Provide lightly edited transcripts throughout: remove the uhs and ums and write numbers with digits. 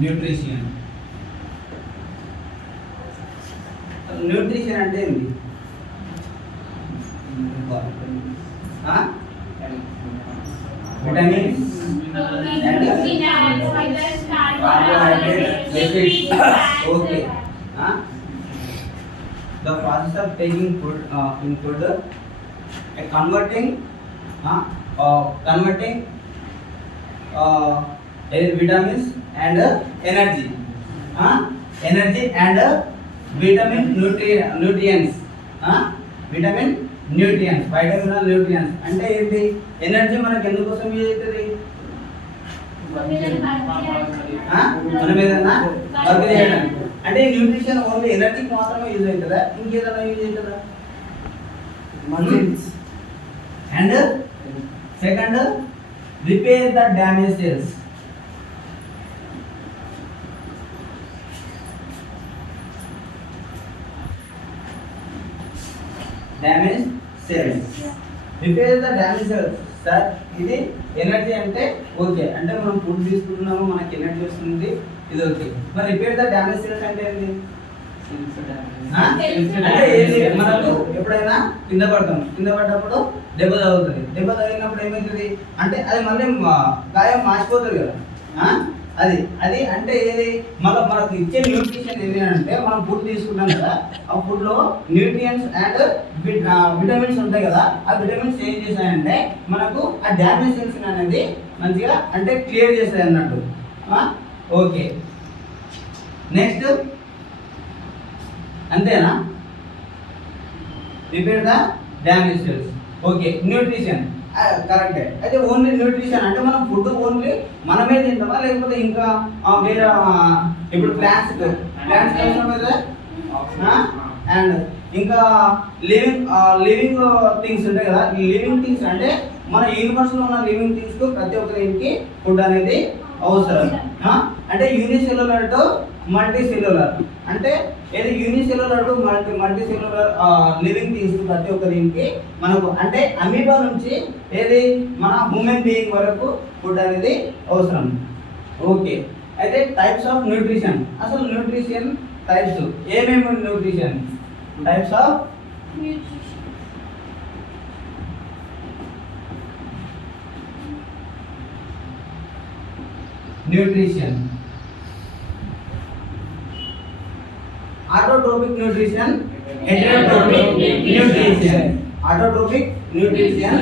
Nutrition. Nutrition అంటే ఏంటి? Vitamins, carbohydrates, lipids. Okay. The process of taking food in food, converting vitamins and energy, energy and vitamin nutrients, vitamin nutrients, vitamin nutrients అంటే ఏంటి? Energy మనకి ఎందుకోసం use అవుతుంది? మన మీద వర్క్ చేయడానికి. అంటే న్యూట్రిషన్ ఓన్లీ ఎనర్జీకి మాత్రమే యూజ్ అవుతుందా? ఇంకేదైనా యూజ్ అవుతుందా? And second, repair the damage cells. Damage cells, repair the damage cells. Sir ఇది ఎనర్జీ అంటే ఓకే, అంటే మనం ఫుడ్ తీసుకుంటున్నాము, మనకి ఎనర్జీ వస్తుంది, ఇది ఓకే. మరి రిపేర్ ద డ్యామేజ్ సెల్స్ అంటే ఏంటి? అంటే ఏంటి? మనకు ఎప్పుడైనా కింద పడతాం, కింద పడ్డప్పుడు దెబ్బ తగులుతుంది, దెబ్బ తగిలినప్పుడు ఏమవుతుంది అంటే అది మళ్ళీ గాయం మాసిపోతుంది కదా. అది అది అంటే ఏది? మనకు ఇచ్చే న్యూట్రిషన్ ఏది అంటే మనం ఫుడ్ తీసుకుంటాం కదా, ఆ ఫుడ్లో న్యూట్రియంట్స్ అండ్ విటమిన్స్ ఉంటాయి కదా, ఆ విటమిన్స్ ఏం చేస్తాయంటే మనకు ఆ డ్యామేజ్ సెల్స్ అనేది మంచిగా అంటే క్లియర్ చేస్తాయి అన్నట్టు. ఓకే, నెక్స్ట్ అంతేనా? Repair the damage cells. Okay, nutrition కరెక్టే. అయితే ఓన్లీ న్యూట్రిషన్ అంటే మనం ఫుడ్ ఓన్లీ మనమే తింటామా, లేకపోతే ఇంకా వేరే ఇప్పుడు ప్లాంట్స్ అండ్ ఇంకా లివింగ్ థింగ్స్ ఉంటాయి కదా, ఈ లివింగ్ థింగ్స్ అంటే మన యూనివర్స్లో ఉన్న లివింగ్ థింగ్స్ కు ప్రతి ఒక్కరికి ఫుడ్ అనేది అవసరం. అంటే యూనిసెల్యులర్ టు మల్టీ సెల్యులర్, అంటే ఏది unicellular to multi cellular living things ప్రతి ఒక్క దీనికి మనకు అంటే అమీబా నుంచి ఏది మన హ్యూమన్ బీయింగ్ వరకు ఫుడ్ అనేది అవసరం. ఓకే, అయితే టైప్స్ ఆఫ్ న్యూట్రిషన్. అసలు న్యూట్రిషన్ టైప్స్ ఏమేమి? Nutrition types of nutrition. Autotrophic nutrition, heterotrophic nutrition, autotrophic nutrition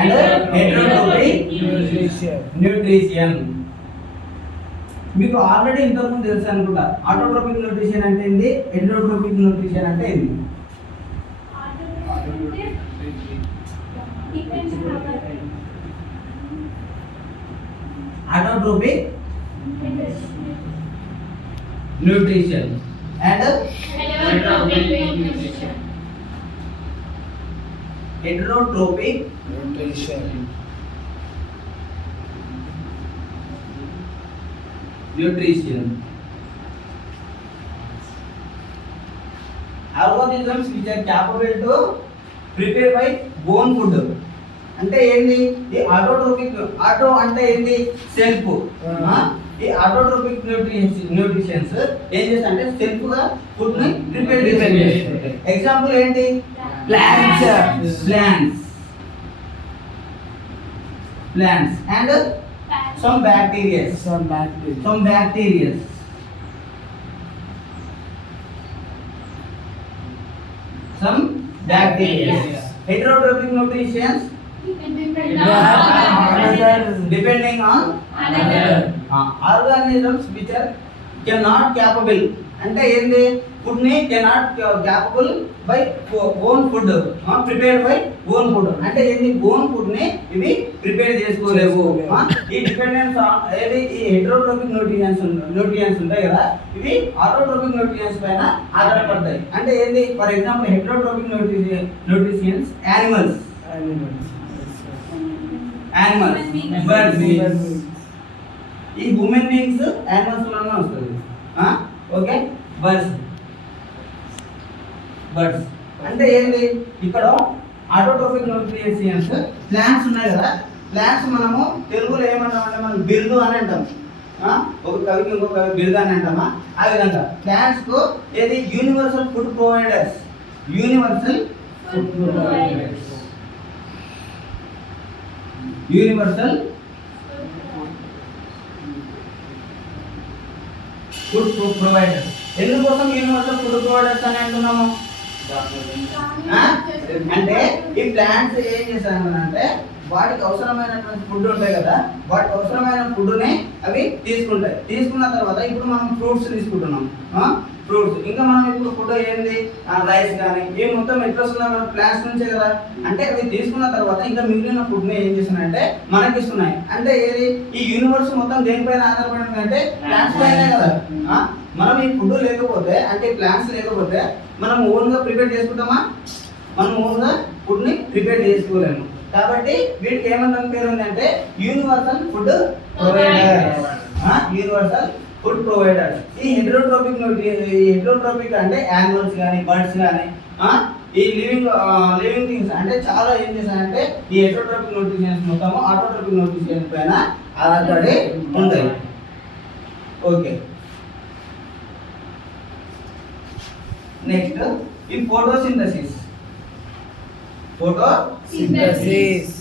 and heterotrophic nutrition. మీకు ఆల్రెడీ ఇంతకుముందు తెలుసు అనుకుంటా. ఆటోట్రోపిక్ న్యూట్రిషన్ అంటే ఏంది, హెటరోట్రోపిక్ న్యూట్రిషన్ అంటే ఏంది? Autotrophic nutrition and heterotrophic nutrition. Heterotrophic nutrition. Organisms which are capable to prepare by own food. అంటే ఏంది? ఈ ఆటోట్రోపిక్, ఆటో అంటే ఏంది? సెల్ఫ్. ఈ ఆటోట్రోపిక్ న్యూట్రిషన్స్ ఏం చేస్తా అంటే సెల్ఫ్ గా ఫుడ్ ని ప్రిపేర్ చేస్తాయి. ఎగ్జాంపుల్ ఏంటి? Plants and some bacteria. Heterotrophic nutritions depending on organisms which are cannot capable. అంటే ఏంది? ఫుడ్ ని cannot capable by own food, prepared by own food. అంటే ఏంది? own food ని ఇవి ప్రిపేర్ చేసుకోలేవు. ఈ డిపెండెన్స్ ఏది? ఈ హెటరోట్రోపిక్ న్యూట్రియంట్స్ ఉంటాయి కదా, ఇవి ఆటోట్రోపిక్ న్యూట్రియంట్స్ పైన ఆధారపడతాయి. అంటే ఏంది? For example heterotrophic nutritions animals, birds. ఈ హ్యూమన్ బీయింగ్స్ యానిమల్స్ లోనే వస్తుంది. ఓకే, బర్డ్స్ అంటే ఏంటి? ఇక్కడ ఆటోట్రోపిక్ న్యూట్రిషన్స్ ప్లాంట్స్ ఉన్నాయి కదా, ప్లాంట్స్ మనము తెలుగులో ఏమంటామంటే మనం బిరుదు అని అంటాం. ఒక కవికి ఇంకొక కవి బిరుదాన్ని అంటామా, ఆ విధంగా ప్లాంట్స్ కు ఏది universal food providers, universal food providers, universal food providers. ఎందుకోసం యూనివర్సల్ ఫుడ్ ప్రొవైడర్స్ అని అంటున్నాము అంటే ఈ ప్లాంట్స్ ఏం చేస్తారంటే వాటికి అవసరమైనటువంటి ఫుడ్ ఉంటాయి కదా, వాటికి అవసరమైన ఫుడ్ని అవి తీసుకుంటాయి. తీసుకున్న తర్వాత ఇప్పుడు మనం ఫ్రూట్స్ తీసుకుంటున్నాం, ఫ్రూట్స్. ఇంకా మనం ఇప్పుడు ఫుడ్ ఏంది రైస్ కానీ ఇవి మొత్తం ఎట్లా వస్తున్నాయి మన ప్లాంట్స్ నుంచే కదా. అంటే అవి తీసుకున్న తర్వాత ఇంకా మిగిలిన ఫుడ్ని ఏం చేస్తున్నాయంటే మనకి ఇస్తున్నాయి. అంటే ఏది ఈ యూనివర్స్ మొత్తం దేనిపైన ఆధారపడింది అంటే ప్లాంట్స్ పైనే కదా. మనం ఈ ఫుడ్ లేకపోతే అంటే ప్లాంట్స్ లేకపోతే మనం ఓన్గా ప్రిపేర్ చేసుకుంటామా, మనం ఓన్గా ఫుడ్ని ప్రిపేర్ చేసుకోలేము. కాబట్టి వీటికి ఏమన్నా పేరు ఉందంటే universal food providers, universal food providers. ఈ హెటెరోట్రోపిక్ అంటే యానిమల్స్ కానీ బర్డ్స్ కానీ ఈ లివింగ్ థింగ్స్ అంటే చాలా ఏం చేశారంటే ఈ హెటెరోట్రోపిక్ న్యూట్రిషన్స్ మొత్తము ఆటోట్రోపిక్ న్యూట్రిషన్స్ పైన ఆధారపడి ఉంటాయి. ఓకే, నెక్స్ట్ ఈ ఫోటోసింథసిస్.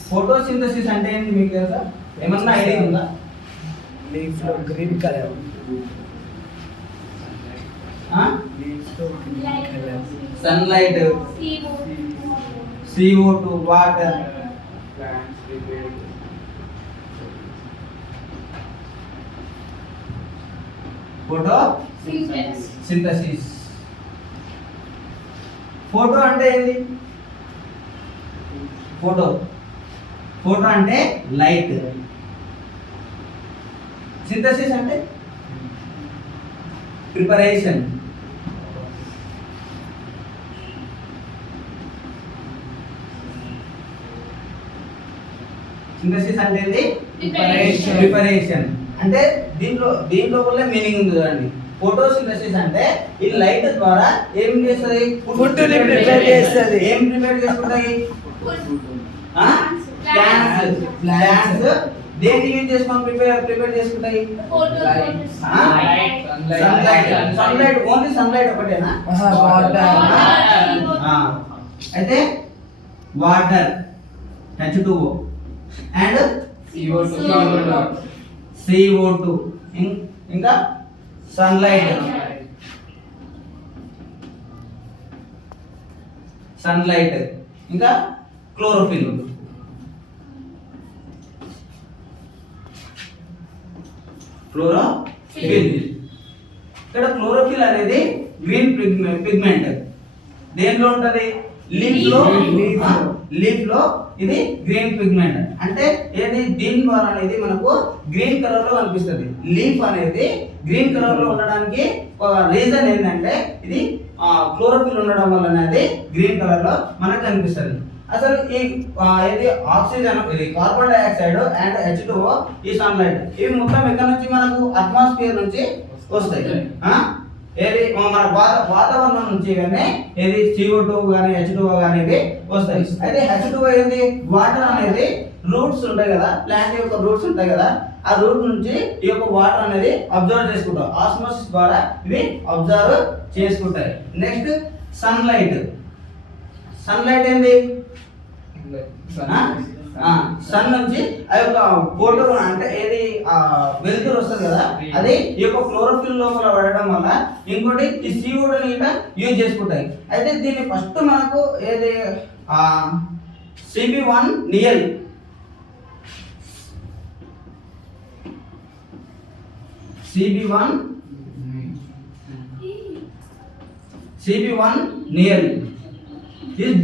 ఫోటోసింథసిస్ అంటే ఏంటి మీకు తెలుసా? ఏమన్నా ఐడియా ఉందా? లీఫ్ లో green colour, sunlight, CO2, water, photosynthesis. Photo అంటే ఏంది? ఫోటో అంటే లైట్. సింథసిస్ అంటే ప్రిపరేషన్. సింథసిస్ అంటే ఏంది? ప్రిపరేషన్. అంటే దీంట్లో వల్ల మీనింగ్ ఉంది చూడండి. ఫోటోసింథసిస్ అంటే ఈ లైట్ ద్వారా ఏం చేస్తుంది? ఫుడ్ ని ప్రిపేర్ చేస్తుంది. ఏం ప్రిపేర్ చేసుకుంటాయి? ప్లాంట్స్ దేన్ని యూజ్ చేసుకొని ప్రిపేర్ చేసుకుంటాయి? సన్లైట్. ఓన్లీ సన్లైట్ ఒకటేనా? అయితే వాటర్ H2O అండ్ CO2 ఇంకా సన్లైట్ ఇంకా క్లోరోఫిల్. ఇక్కడ క్లోరోఫిల్ అనేది గ్రీన్ పిగ్మెంట్. దేంట్లో ఉంటది? లీఫ్ లో ఇది గ్రీన్ పిగ్మెంట్. అంటే ఏది? దీని ద్వారా అనేది మనకు గ్రీన్ కలర్ లో కనిపిస్తుంది. లీఫ్ అనేది గ్రీన్ కలర్ లో ఉండడానికి ఒక రీజన్ ఏంటంటే ఇది క్లోరోఫిల్ ఉండడం వల్ల అనేది గ్రీన్ కలర్ లో మనకు కనిపిస్తుంది. అసలు ఈ ఇది ఆక్సిజన్, ఇది కార్బన్ డైఆక్సైడ్ అండ్ H2O, ఈ సన్లైట్ ఇవి మొత్తం ఎక్కడి నుంచి మనకు అట్మాస్ఫియర్ నుంచి వస్తాయి. ఏది మన వాతావరణం నుంచి కానీ ఏది CO2 కానీ H2O కానీ ఇవి వస్తాయి. అయితే H2O ఏంది? వాటర్ అనేది రూట్స్ ఉంటాయి కదా, ప్లాంట్ యొక్క రూట్స్ ఉంటాయి కదా, ఆ రూట్ నుంచి ఈ యొక్క వాటర్ అనేది అబ్జర్వ్ చేసుకుంటాం. ఆస్మోసిస్ ద్వారా ఇవి అబ్జర్వ్ చేసుకుంటాయి. నెక్స్ట్ సన్లైట్ ఏంది? సన్ నుంచి ఆ యొక్క ఫోటో అంటే ఏది వెలుతురు వస్తుంది కదా, అది ఈ యొక్క క్లోరోఫిల్ లోపల పడడం వల్ల ఇంకోటి ఈ CO2 యూజ్ చేసుకుంటాయి. అయితే దీన్ని ఫస్ట్ మనకు ఏది CB1 నియల్ is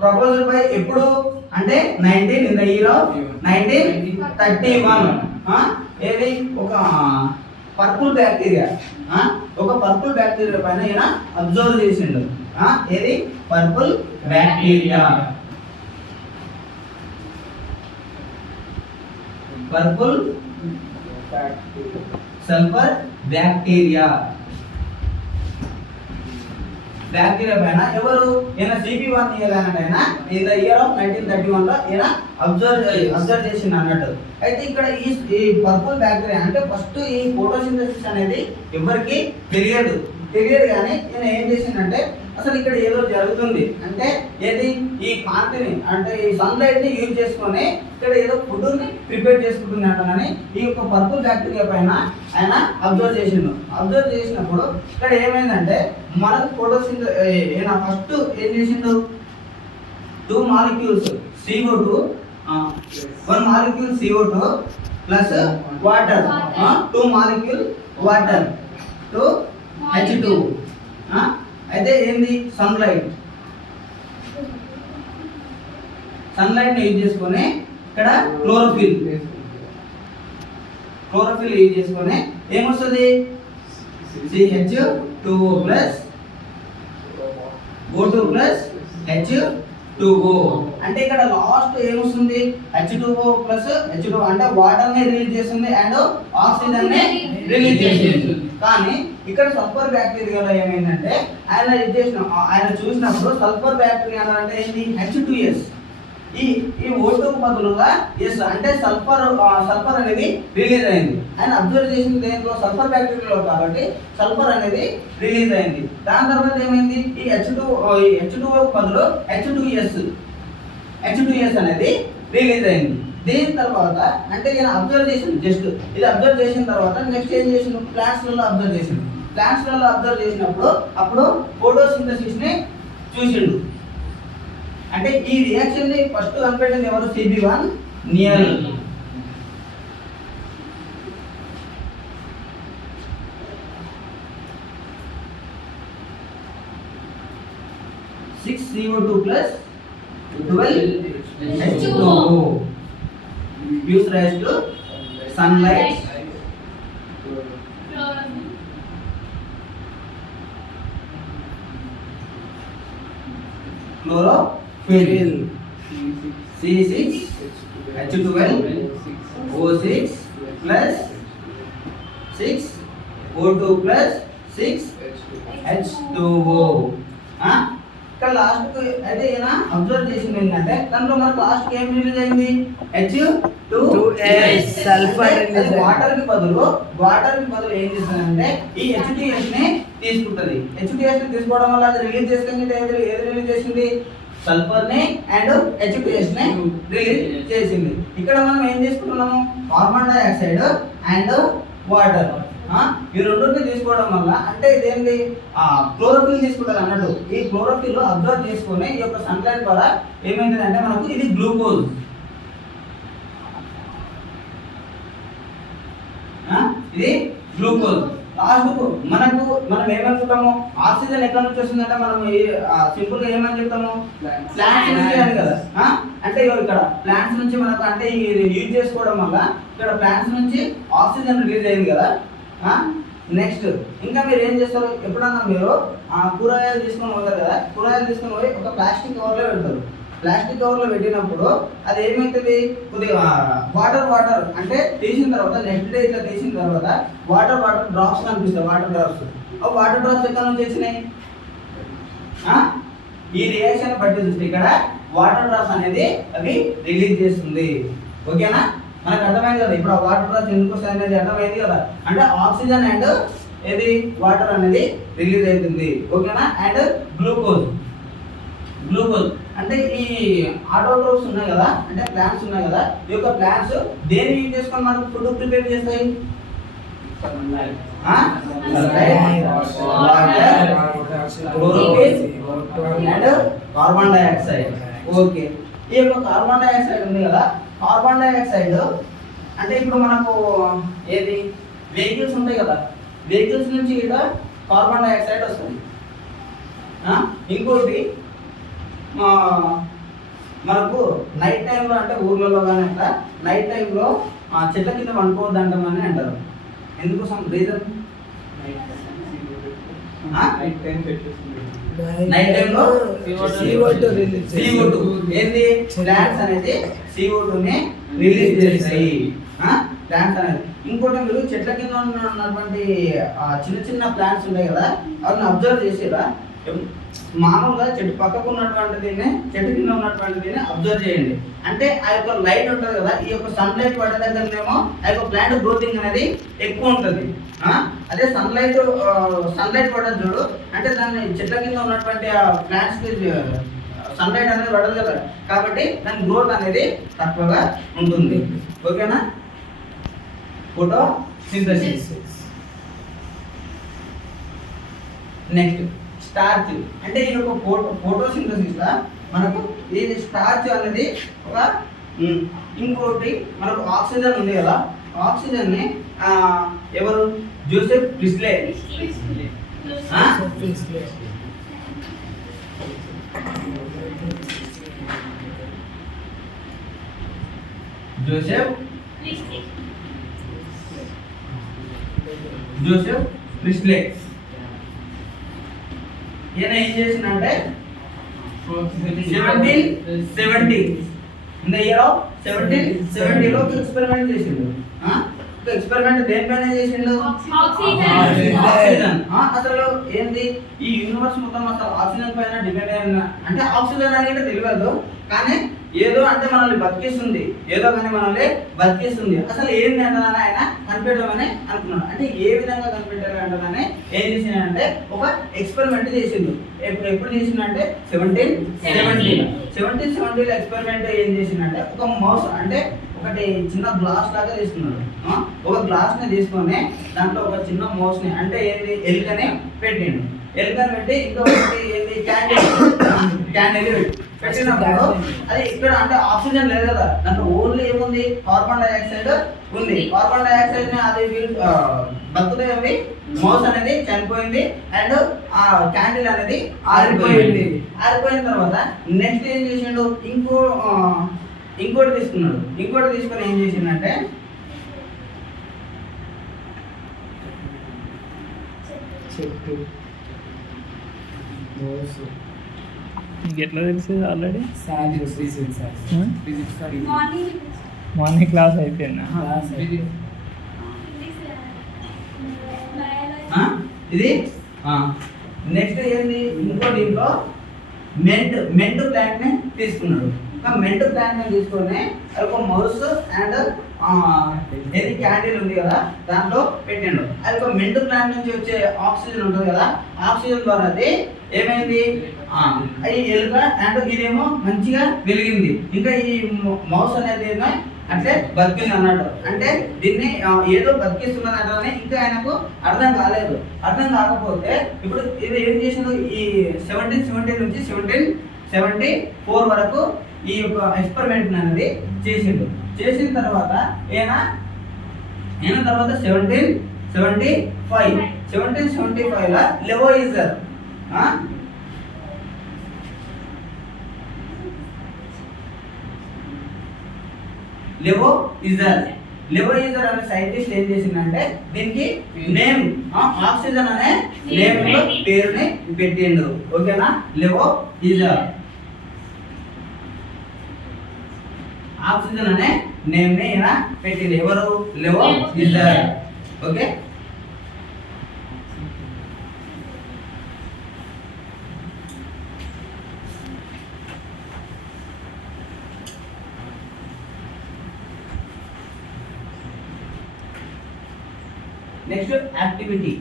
proposed by ఎప్పుడు అంటే 1931. ఏది? ఒక పర్పుల్ బ్యాక్టీరియా పైన ఈయన అబ్జర్వ్ చేసిండు. ఏది? Purple bacteria. Sulphur bacteria. Bacteria పైన ఎవరు ఈయన CP1 ఇయర్ అన్నట్టయినా ఇన్ ద ఇయర్ ఆఫ్ 1931 లో ఈయన అబ్జర్వ్ చేసింది అన్నట్టు. అయితే ఇక్కడ ఈ పర్పుల్ బ్యాక్టీరియా అంటే ఫస్ట్ ఈ ఫోటోసింథసిస్ అనేది ఎవరికి తెలియదు కానీ ఈయన ఏం చేసిందంటే అసలు ఇక్కడ ఏదో జరుగుతుంది అంటే ఏది ఈ కాంతిని అంటే ఈ సన్లైట్ ని యూజ్ చేసుకొని ఇక్కడ ఏదో ఫుడ్ ప్రిపేర్ చేసుకుంటుంది అంటానని ఈ యొక్క పర్పుల్ బ్యాక్టీరియా పైన ఆయన అబ్జర్వ్ చేసినప్పుడు ఇక్కడ ఏమైందంటే మనకు ఈయన ఫస్ట్ ఏం చేసిండు 2 molecules CO2 1 molecule CO2 plus water 2 molecule water to H2 అయితే ఏంది సన్లైట్ ని యూజ్ చేసుకొని ఇక్కడ క్లోరోఫిల్ యూజ్ చేసుకొని ఏమొస్తుంది CH2O plus O2 plus H2O అంటే ఇక్కడ లాస్ట్ ఏమొస్తుంది H2O ప్లస్ H2O అంటే వాటర్ ని రిలీజ్ చేస్తుంది అండ్ ఆక్సిజన్ ని రిలీజ్ చేస్తుంది. కానీ ఇక్కడ సల్ఫర్ బ్యాక్టీరియాలో ఏమైందంటే ఆయన చూసినప్పుడు సల్ఫర్ బ్యాక్టీరియా అంటే ఏంటి H2S ఈ O2 బదులుగా S అంటే సల్ఫర్ అనేది రిలీజ్ అయింది. ఆయన అబ్జర్వ్ చేసింది దేంట్లో సల్ఫర్ బ్యాక్టీరియాలో కాబట్టి సల్ఫర్ అనేది రిలీజ్ అయింది. దాని తర్వాత ఏమైంది ఈ H2O బదులు H2S అనేది రిలీజ్ అయింది. దీని తర్వాత అంటే ఈయన అబ్జర్వ్ చేసింది ఇది అబ్జర్వ్ చేసిన తర్వాత నెక్స్ట్ ఏం చేసిండు ప్లాంట్స్లలో అబ్జర్వ్ చేసినప్పుడు అప్పుడు ఫోటోసింథసిస్ ని చూసిండు. అంటే ఈ రియాక్షన్ ని ఫస్ట్ కనిపెట్టింది ఎవరు CP1 నియల్. CO2 plus 12 H2O gives rise to sunlight, chlorophyll, C6H12O6 plus 6O2 plus 6H2O. ఇక్కడ లాస్ట్ అయితే ఈయన అబ్జర్వ్ చేసింది ఏంటంటే దాంట్లో మనకు లాస్ట్ ఏం రిలీజ్ అయింది H2S సల్ఫర్ రిలీజ్. వాటర్ కి బదులు ఏం చేస్తుందంటే ఈ H2S ని తీసుకుంటది. H2S ని తీసుకోవడం వల్ల అది రిలీజ్ చేసుకుంది ఏది రిలీజ్ చేసింది సల్ఫర్ ని అండ్ H2S ని రిలీజ్ చేసింది. ఇక్కడ మనం ఏం చేసుకుంటున్నాము కార్బన్ డయాక్సైడ్ అండ్ వాటర్ ఈ రెండుని తీసుకోవడం వల్ల అంటే ఇదేంటి క్లోరోఫిల్ తీసుకుంటారు అన్నట్టు. ఈ క్లోరోఫిల్ అబ్జర్వ్ చేసుకొని ఈ యొక్క సన్లైట్ ద్వారా ఏమైందంటే మనకు ఇది గ్లూకోజ్ లాస్ట్ మనం ఏమనుకుంటాము ఆక్సిజన్ ఎక్కడ నుంచి వస్తుందంటే మనం సింపుల్ గా ఏమని చెప్తాము ప్లాంట్స్ నుంచి అని కదా. అంటే ఇక్కడ ప్లాంట్స్ నుంచి మనకు అంటే యూజ్ చేసుకోవడం వల్ల ఇక్కడ ప్లాంట్స్ నుంచి ఆక్సిజన్ రిలీజ్ అయింది కదా. నెక్స్ట్ ఇంకా మీరు ఏం చేస్తారు ఎప్పుడన్నా మీరు కూరగాయలు తీసుకొని పోతారు కదా. కూరగాయలు తీసుకొని పోయి ఒక ప్లాస్టిక్ కవర్లో పెడతారు. ప్లాస్టిక్ కవర్లో పెట్టినప్పుడు అది ఏమవుతుంది కొద్దిగా వాటర్ అంటే తీసిన తర్వాత నెక్స్ట్ డే ఇట్లా తీసిన తర్వాత వాటర్ డ్రాప్స్ కనిపిస్తాయి. వాటర్ డ్రాప్స్ ఎక్కడ నుంచి వచ్చినాయి ఈ రియాక్షన్ బట్టి చూస్తే ఇక్కడ వాటర్ డ్రాప్స్ అనేది అవి రిలీజ్ చేస్తుంది. ఓకేనా మనకు అర్థమైంది కదా. ఇప్పుడు ఆ వాటర్ డ్రాప్స్ ఎందుకు వస్తాయి అనేది అర్థమైంది కదా. అంటే ఆక్సిజన్ అండ్ ఏది వాటర్ అనేది రిలీజ్ అవుతుంది. ఓకేనా. అండ్ గ్లూకోజ్ అంటే ఈ ఆటోట్రోప్స్ ఉన్నాయి కదా అంటే ప్లాంట్స్ ఉన్నాయి కదా. ఈ యొక్క ప్లాంట్స్ దేన్ని యూజ్ చేసుకొని మనకు ఫుడ్ ప్రిపేర్ చేస్తాయి అండ్ కార్బన్ డయాక్సైడ్. ఓకే ఈ యొక్క కార్బన్ డయాక్సైడ్ ఉంది కదా. కార్బన్ డయాక్సైడ్ అంటే ఇప్పుడు మనకు ఏది వెహికల్స్ ఉంటాయి కదా. వెహికల్స్ నుంచి ఇక్కడ కార్బన్ డయాక్సైడ్ వస్తుంది. ఇంకోటి మనకు నైట్ టైంలో అంటే ఊర్లలో కానీ అట్లా నైట్ టైంలో చెట్ల కింద వండుకోవద్దు అంటామని అంటారు. ఎందుకోసం రీజన్ నైట్ టైంలో CO2 ఏంది ప్లాంట్స్ అనేది CO2 ని రిలీజ్ చేస్తాయి. ప్లాంట్స్ అనేది ఇంకోటి మీరు చెట్ల కింద ఉన్నటువంటి చిన్న చిన్న ప్లాంట్స్ ఉంటాయి కదా వాటిని అబ్జర్వ్ చేసేదా మామూలుగా చెట్టు పక్కకు ఉన్నటువంటిది చెట్టు కింద ఉన్నటువంటిది అబ్జర్వ్ చేయండి. అంటే ఆ యొక్క లైట్ ఉంటుంది కదా, ఈ యొక్క సన్ లైట్ పడే దగ్గరనేమో ఆ యొక్క ప్లాంట్ గ్రోతింగ్ అనేది ఎక్కువ ఉంటుంది. అదే సన్ లైట్ పడదు చూడు, అంటే దాన్ని చెట్ల కింద ఉన్నటువంటి ఆ ప్లాంట్స్ కి సన్ లైట్ అనేది పడదు కదా, కాబట్టి దాని గ్రోత్ అనేది తక్కువగా ఉంటుంది. ఓకేనా? Photo synthesis. Next starch. అంటే ఈ యొక్క ఫోటోసింథసిస్ లా మనకు ఈ స్టార్చ్ అనేది ఒక ఇంకోటి మనకు ఆక్సిజన్ ఉంది కదా, ఆక్సిజన్ ని ఎవరు జోసెఫ్ ప్రిస్లే జోసెఫ్ ప్రిస్లే ఈయన ఏం చేసిందంటే 1770 ఇన్ ద ఇయర్ ఆఫ్ 1770 లో ఎక్స్పెరిమెంట్ చేసిండు. ఎక్స్పెరిమెంట్ దేనిపైన చేసిండు? ఆక్సిజన్. అసలు ఏంది ఈ యూనివర్స్ మొత్తం అసలు ఆక్సిజన్ పైన డిపెండ్ అయిన, అంటే ఆక్సిజన్ అనేది తెలియదు కానీ ఏదో అంటే మనల్ని బతికిస్తుంది, ఏదో కానీ మనల్ని బతికిస్తుంది. అసలు ఏంది అంటదని ఆయన కనిపెట్టమని అనుకున్నాడు. అంటే ఏ విధంగా కనిపెట్టాలి అంటదని ఏం చేసిందంటే ఒక ఎక్స్పెరిమెంట్ చేసిండు. ఎప్పుడు చేసిందంటే 1770లో ఎక్స్పెరిమెంట్ ఏం చేసిందంటే ఒక మౌస్ అంటే ఒకటి చిన్న గ్లాస్ లాగా తీసుకున్నాడు. ఒక గ్లాస్ ని తీసుకొని దాంట్లో ఒక చిన్న మౌస్ ని అంటే ఏంది ఎలుకని పెట్టిండు. ఎలుకని పెట్టి ఇంకొకటి ఏంది క్యాండిల్ పెట్టినప్పుడు అది ఇక్కడ అంటే ఆక్సిజన్ లేదు కదా, దాంట్లో ఓన్లీ ఏముంది? కార్బన్ డైఆక్సైడ్ ఉంది. కార్బన్ డైఆక్సైడ్ ని అది బతుకుతాయి, మౌస్ అనేది చనిపోయింది అండ్ ఆ క్యాండిల్ అనేది ఆరిపోయింది. ఆరిపోయిన తర్వాత నెక్స్ట్ ఏం చేసిండు? ఇంకోటి తీసుకున్నాడు. ఇంకోటి తీసుకొని ఏం చేసిండంటే చెట్టు నీకు ఎట్లా తెలుసు ఆల్రెడీ? మార్నింగ్ క్లాస్ అయిపోయిందా? ఇది నెక్స్ట్ ఏంది? ఇంకో దీంట్లో మెంట్ ప్లాంట్ ని తీసుకున్నాడు. మెంట్ ప్లాంట్ ని తీసుకొని ఒక మౌస్ అండ్ ఏది క్యాండిల్ ఉంది కదా దాంట్లో పెట్టిండు. అది ఒక మెంట్ ప్లాంట్ నుంచి వచ్చే ఆక్సిజన్ ఉంటుంది కదా, ఆక్సిజన్ ద్వారా అది ఏమైంది? అది ఎలుక అండ్ ఇదేమో మంచిగా వెలిగింది. ఇంకా ఈ మౌస్ అనేది అంటే బతికింది అన్నట్టు. అంటే దీన్ని ఏదో బతికిస్తున్నది అంటే ఇంకా ఆయనకు అర్థం కాలేదు. అర్థం కాకపోతే ఇప్పుడు ఇది ఏం చేసిండు? ఈ 1770 నుంచి 1774 వరకు ఈ యొక్క ఎక్స్పెరిమెంట్ అనేది చేసిండు. చేసిన తర్వాత ఈయన తర్వాత 1775 లా లెవోయిజర్ అనే సైంటిస్ట్ ఏం చేసిందంటే దీనికి నేమ్ ఆక్సిజన్ అనే నేమ్ పేరుని పెట్టిండు. ఓకేనా? లెవోయిజర్ ఆక్సిజన్ అనే నేమ్ ని ఈయన పెట్టింది. ఎవరు? Lavoisier. Okay. Next activity.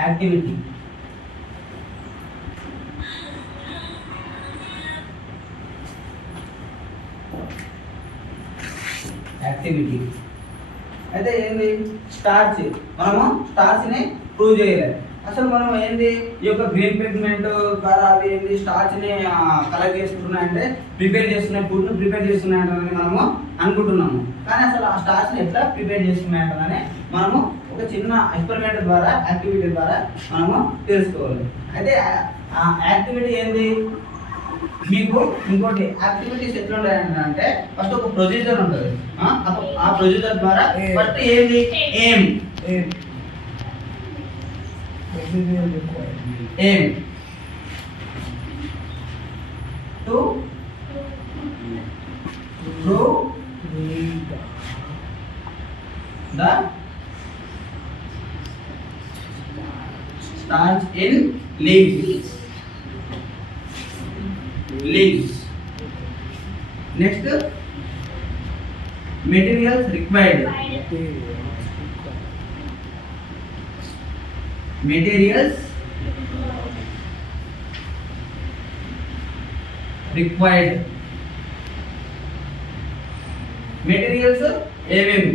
Activity అయితే ఏంది? స్టార్చ్. మనము స్టార్చ్ ని ప్రూవ్ చేయలేదు. అసలు మనం ఏంది ఈ యొక్క గ్రీన్ పిగ్మెంట్ ద్వారా అవి ఏంది స్టార్చ్ ని కలెక్ట్ చేసుకుంటున్నాయంటే ప్రిపేర్ చేస్తున్నాయి, ఫుడ్ ని ప్రిపేర్ చేస్తున్నాయంటే మనము అనుకుంటున్నాము. కానీ అసలు ఆ స్టార్చ్ ని ఎట్లా ప్రిపేర్ చేస్తున్నాయంటే మనము ఒక చిన్న ఎక్స్పెరిమెంట్ ద్వారా యాక్టివిటీ ద్వారా మనము తెలుసుకోవాలి. అయితే ఆ యాక్టివిటీ ఏంది? మీకు ఇంకోటి యాక్టివిటీస్ ఎట్లా ఉంటాయంటే ఫస్ట్ ఒక ప్రొసీజర్ ఉంటుంది. ఆ ప్రొసీజర్ ద్వారా ఫస్ట్ ఏంది? Aim to prove the starch in leaves. Leaves. Next, materials required. Materials required. Materials ఏమేమి